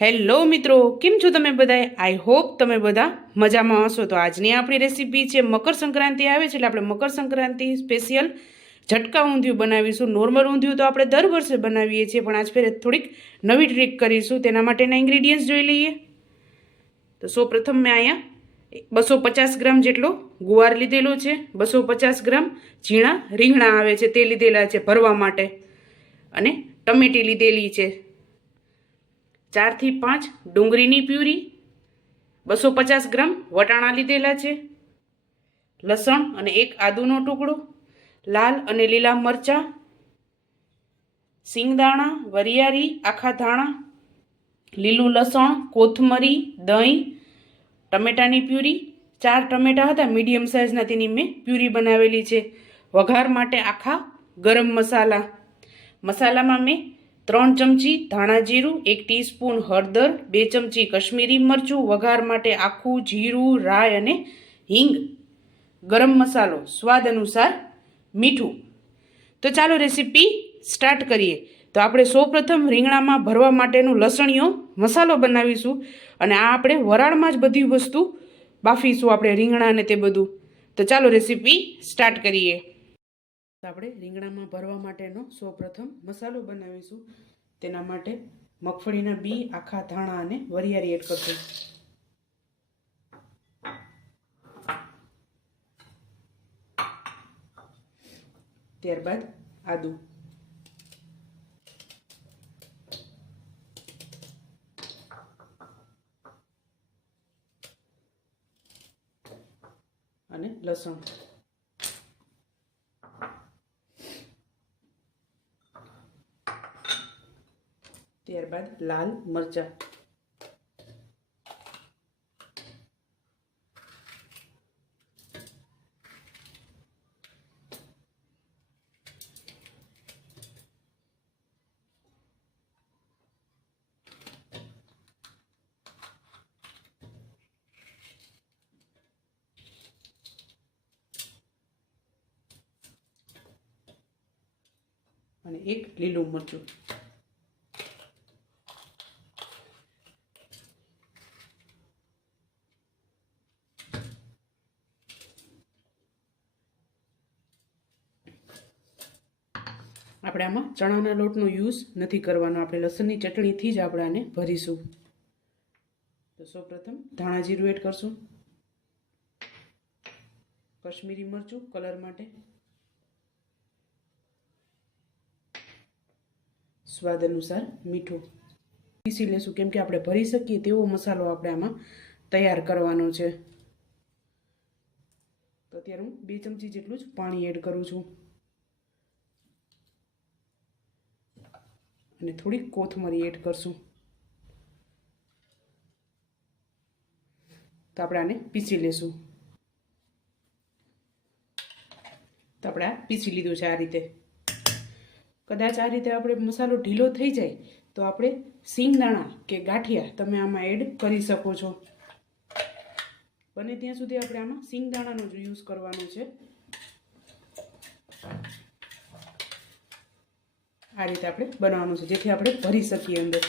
Hello મિત્રો, કેમ છો તમે બધા? આઈ હોપ તમે બધા મજામાં હશો. તો આજની આપણી રેસીપી છે, મકર સંક્રાંતિ આવે છે એટલે આપણે મકર સંક્રાંતિ સ્પેશિયલ ઝટકા ઊંધિયું બનાવીશું. નોર્મલ ઊંધિયું તો આપણે દર વર્ષે બનાવીએ છીએ, પણ આજ ફેરે થોડીક નવી ટ્રીક કરીશું. તેના માટેના ઇન્ગ્રીડિયન્ટ્સ જોઈ લઈએ. તો સૌપ્રથમ મેં અહીંયા 250 ગ્રામ જેટલો ગુવાર લીધેલો છે, 250 ગ્રામ ઝીણા રીંગણા આવે છે તે લીધેલા છે ભરવા માટે, અને ટમેટી લીધેલી છે. 4 થી 5 ડુંગળીની પ્યુરી, 250 ગ્રામ વટાણા લીધેલા છે, લસણ અને 1 આદુનો ટુકડો, લાલ અને લીલા મરચાં, સિંગદાણા, વરિયાળી, આખા ધાણા, લીલું લસણ, કોથમરી, દહીં, ટમેટાની પ્યુરી. 4 ટમેટા હતા મીડિયમ સાઇઝના, તેની મેં પ્યુરી બનાવેલી છે. વઘાર માટે આખા ગરમ મસાલા. મસાલામાં મેં 3 ચમચી ધાણા જીરું, 1 ટીસ્પૂન હળદર, 2 ચમચી કશ્મીરી મરચું, વઘાર માટે આખું જીરું, રાઈ અને હિંગ, ગરમ મસાલો, સ્વાદ અનુસાર મીઠું. તો ચાલો રેસીપી સ્ટાર્ટ કરીએ. તો આપણે સૌપ્રથમ રીંગણામાં ભરવા માટેનું લસણીયો મસાલો બનાવીશું, અને આ આપણે વરાળમાં જ બધી વસ્તુ બાફીશું, આપણે રીંગણા અને તે બધું. તો ચાલો રેસીપી સ્ટાર્ટ કરીએ. આપણે રીંગણામાં ભરવા માટેનો સૌપ્રથમ મસાલો બનાવીશું. તેના માટે મગફળીના બી, આખા ધાણા અને વરિયાળી એડ કરશું. ત્યારબાદ આદુ, અને લસણ. ત્યારબાદ લાલ મરચાં, અને 1 લીલું મરચું. આપણે આમાં ચણાના લોટનો યુઝ નથી કરવાનો, આપણે લસણની ચટણીથી જ આપણે આને ભરીશું. તો સૌપ્રથમ ધાણા જીરું એડ કરશું, કશ્મીરી મરચું કલર માટે, સ્વાદ અનુસાર મીઠું. પીસી લેશું, કેમ કે આપણે ભરી શકીએ તેવો મસાલો આપણે આમાં તૈયાર કરવાનો છે. તો અત્યારે હું 2 ચમચી જેટલું જ પાણી એડ કરું છું, અને થોડીક કોથમરી એડ કરશું. તો આપણે આને પીસી લેશું. તો આપણે આ પીસી લીધું છે આ રીતે. કદાચ આ રીતે આપણે મસાલો ઢીલો થઈ જાય તો આપણે સિંગદાણા કે ગાંઠિયા તમે આમાં એડ કરી શકો છો. બને ત્યાં સુધી આપણે આમાં સિંગદાણાનો જ યુઝ કરવાનો છે. આ રીતે આપણે બનાવવાનું છે, જેથી આપણે ભરી શકીએ અંદર.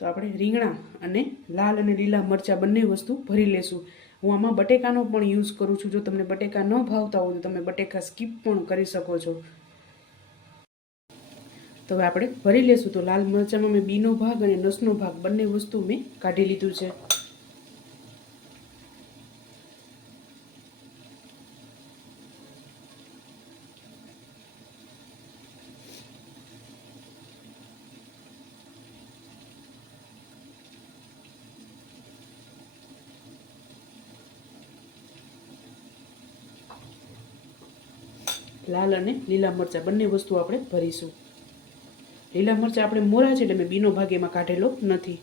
તો આપણે રીંગણા અને લાલ અને લીલા મરચાં બંને વસ્તુ ભરી લેશું. હું આમાં બટેકાનો પણ યુઝ કરું છું. જો તમને બટેકા ન ભાવતા હોય તો તમે બટેકા સ્કીપ પણ કરી શકો છો. તો હવે આપણે ભરી લેશું. તો લાલ મરચાંમાં મેં બીનો ભાગ અને નસનો ભાગ બંને વસ્તુ મેં કાઢી લીધું છે. લાલ અને લીલા મરચાં બંને વસ્તુ આપણે ભરીશું. લીલા મરચાં આપણે મોરા છે એટલે મેં બીનો ભાગ એમાં કાઢેલો નથી.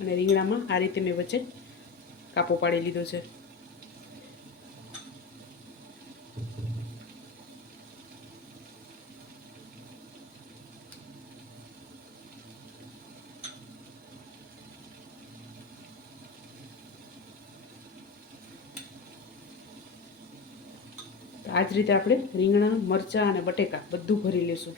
અને રીંગણામાં આ રીતે મેં વચ્ચે કાપો પાડી લીધો છે. આ જ રીતે આપણે રીંગણા, મરચાં અને બટેકા બધું ભરી લેશું.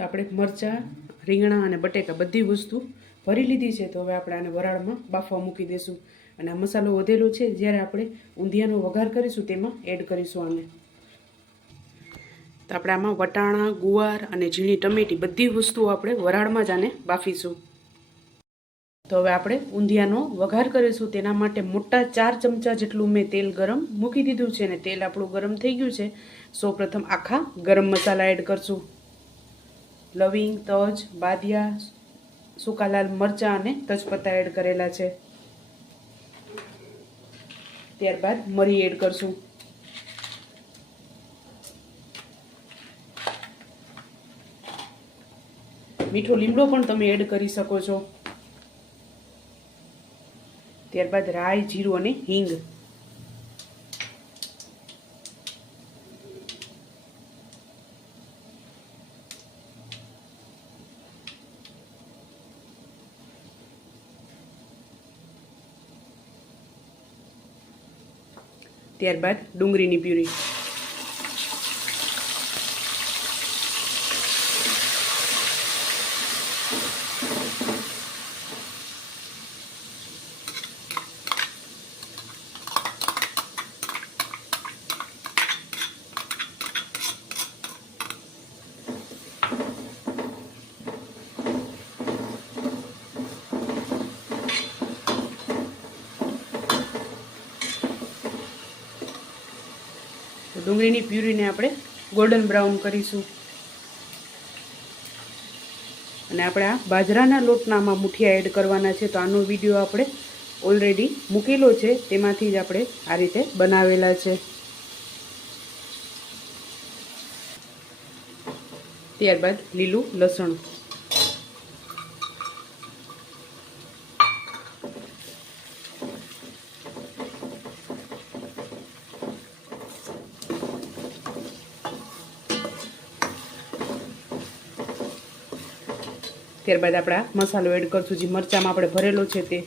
આપણે મરચાં, રીંગણા અને બટેકા બધી વસ્તુ ભરી લીધી છે. તો હવે આપણે આને વરાળમાં બાફવા મૂકી દઈશું. અને આ મસાલો વધેલો છે, જ્યારે આપણે ઊંધિયાનો વઘાર કરીશું તેમાં એડ કરીશું આને. તો આપણે આમાં વટાણા, ગુવાર અને ઝીણી ટમેટી બધી વસ્તુઓ આપણે વરાળમાં જ આને બાફીશું. તો હવે આપણે ઊંધિયાનો વઘાર કરીશું. તેના માટે મોટા 4 ચમચા જેટલું મેં તેલ ગરમ મૂકી દીધું છે. અને તેલ આપણું ગરમ થઈ ગયું છે. સૌપ્રથમ આખા ગરમ મસાલા એડ કરશું. લવિંગ, તજ, બાદિયા, સૂકા લાલ મરચાં અને તેજપત્તા એડ કરેલા છે. ત્યારબાદ મરી એડ કરશું. મીઠો લીમડો પણ તમે એડ કરી શકો છો. ત્યારબાદ રાઈ, જીરું અને હિંગ. ત્યારબાદ ડુંગળીની પ્યુરી. ડુંગળીની પ્યુરીને આપણે ગોલ્ડન બ્રાઉન કરીશું. અને આપણે આ બાજરાના લોટના આમાં મુઠિયા એડ કરવાના છે. તો આનો વિડીયો આપણે ઓલરેડી મૂકેલો છે, તેમાંથી જ આપણે આ રીતે બનાવેલા છે. ત્યારબાદ લીલું લસણ. ત્યારબાદ આપણે આ મસાલો એડ કરશું, જે મરચાંમાં આપણે ભરેલો છે તે.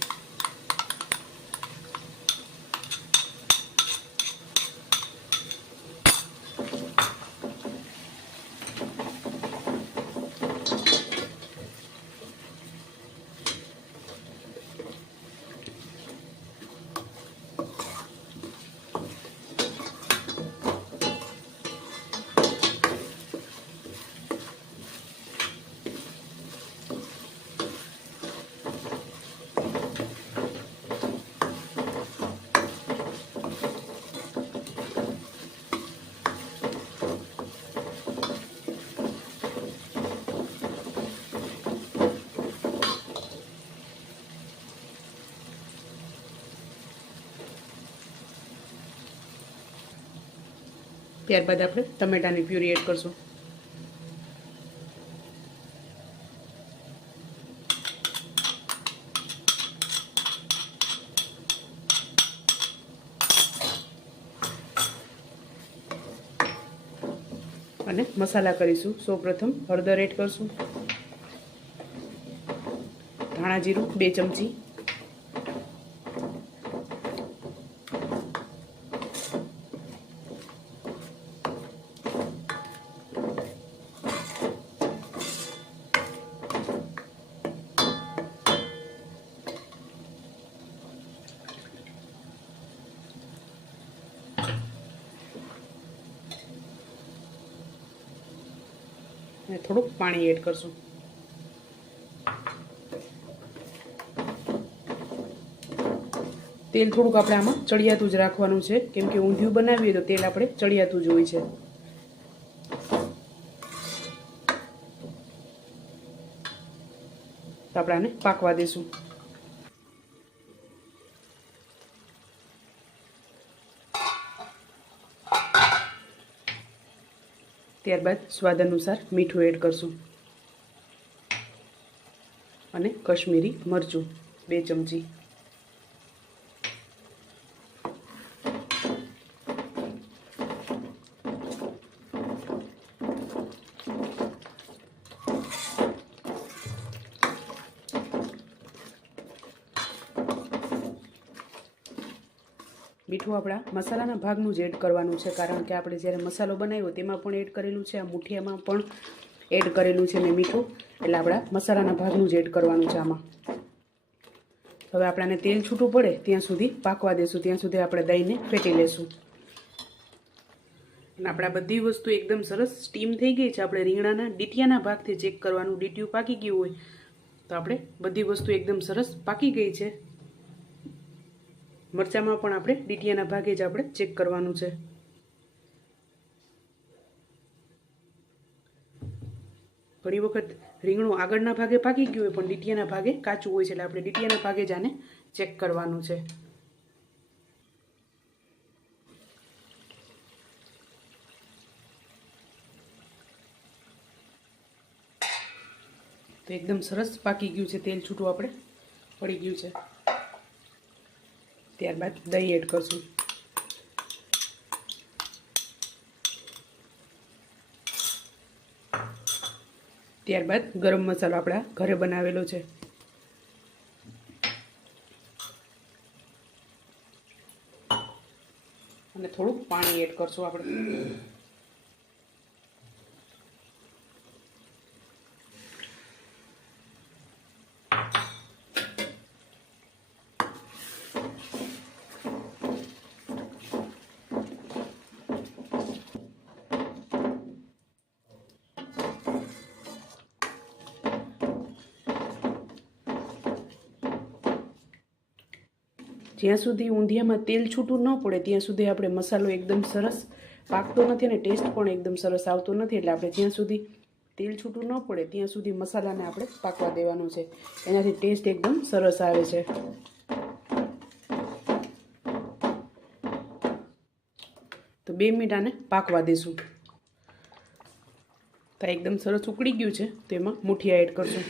ત્યારબાદ આપણે ટમેટાની પ્યુરી એડ કરશું. અને મસાલા કરીશું. સૌપ્રથમ હળદર એડ કરશું, ધાણા જીરું 2 ચમચી, અને થોડુંક પાણી એડ કરશું. તેલ થોડુંક આપણે આમાં ચડિયાતું જ રાખવાનું છે, કેમ કે ઊંધિયું બનાવીએ તો તેલ આપણે ચડિયાતું જ હોય છે. તો આપણે આને પાકવા દઈશું. ત્યારબાદ સ્વાદ અનુસાર મીઠું એડ કરશું અને કશ્મીરી મરચું 2 ચમચી. મીઠું આપણા મસાલાના ભાગનું જ એડ કરવાનું છે, કારણ કે આપણે જ્યારે મસાલો બનાવ્યો તેમાં પણ એડ કરેલું છે, આ મુઠિયામાં પણ એડ કરેલું છે મેં મીઠું, એટલે આપણા મસાલાના ભાગનું જ એડ કરવાનું છે આમાં. હવે આપણાને તેલ છૂટું પડે ત્યાં સુધી પાકવા દેશું, ત્યાં સુધી આપણે દહીંને ફેટી લેશું. અને આપણા બધી વસ્તુ એકદમ સરસ સ્ટીમ થઈ ગઈ છે. આપણે રીંગણાના ડીટિયાના ભાગથી ચેક કરવાનું, ડીટિયું પાકી ગયું હોય તો આપણે બધી વસ્તુ એકદમ સરસ પાકી ગઈ છે. મરચામાં પણ આપણે ડીટિયાના ભાગે જ આપણે ચેક કરવાનું છે. ઘણી વખત રીંગણું આગળના ભાગે પાકી ગયું હોય પણ ડીટિયાના ભાગે કાચું હોય છે, એટલે આપણે ડીટિયાના ભાગે જ આને ચેક કરવાનું છે. તો એકદમ સરસ પાકી ગયું છે, તેલ છૂટું આપણે પડી ગયું છે. ત્યારબાદ દહીં એડ કરશું. ત્યારબાદ ગરમ મસાલો આપણા ઘરે બનાવેલો છે. અને થોડું પાણી એડ કરશું આપણે. જ્યાં સુધી ઊંધિયામાં તેલ છૂટું ન પડે ત્યાં સુધી આપણે મસાલો એકદમ સરસ પાકતો નથી અને ટેસ્ટ પણ એકદમ સરસ આવતો નથી. એટલે આપણે જ્યાં સુધી તેલ છૂટું ન પડે ત્યાં સુધી મસાલાને આપણે પાકવા દેવાનું છે, એનાથી ટેસ્ટ એકદમ સરસ આવે છે. તો 2 મિનિટ આને પાકવા દેશું. તો એકદમ સરસ ઉકળી ગયું છે, તો એમાં મુઠિયા એડ કરશું.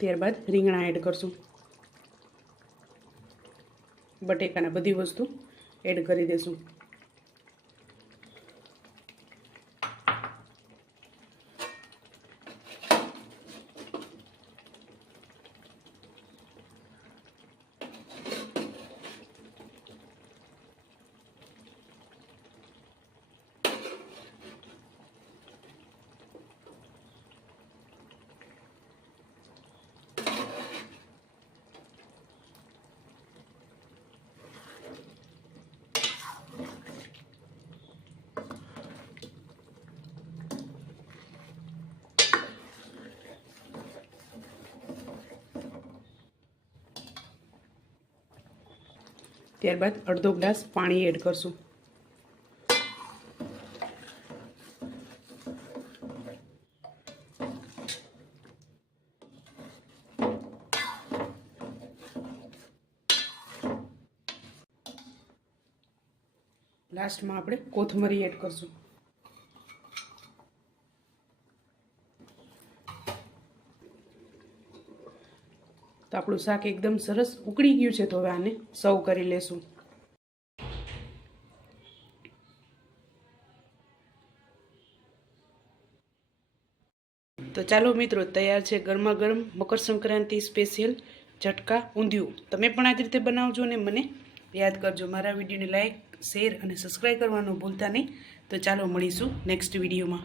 ત્યારબાદ રીંગણા એડ કરશું. બટેકાના બધી વસ્તુ એડ કરી દેશું. ત્યારબાદ અડધો ગ્લાસ પાણી એડ કરશું. લાસ્ટમાં આપણે કોથમરી એડ કરશું. તો આપણું શાક એકદમ સરસ ઉકળી ગયું છે, તો હવે આને સર્વ કરી લેશું. તો ચાલો મિત્રો, તૈયાર છે ગરમા ગરમ મકર સંક્રાંતિ સ્પેશિયલ ઝટકા ઊંધિયું. તમે પણ આ જ રીતે બનાવજો અને મને યાદ કરજો. મારા વિડીયોને લાઈક, શેર અને સબસ્ક્રાઈબ કરવાનું ભૂલતા નહીં. તો ચાલો મળીશું નેક્સ્ટ વિડીયોમાં.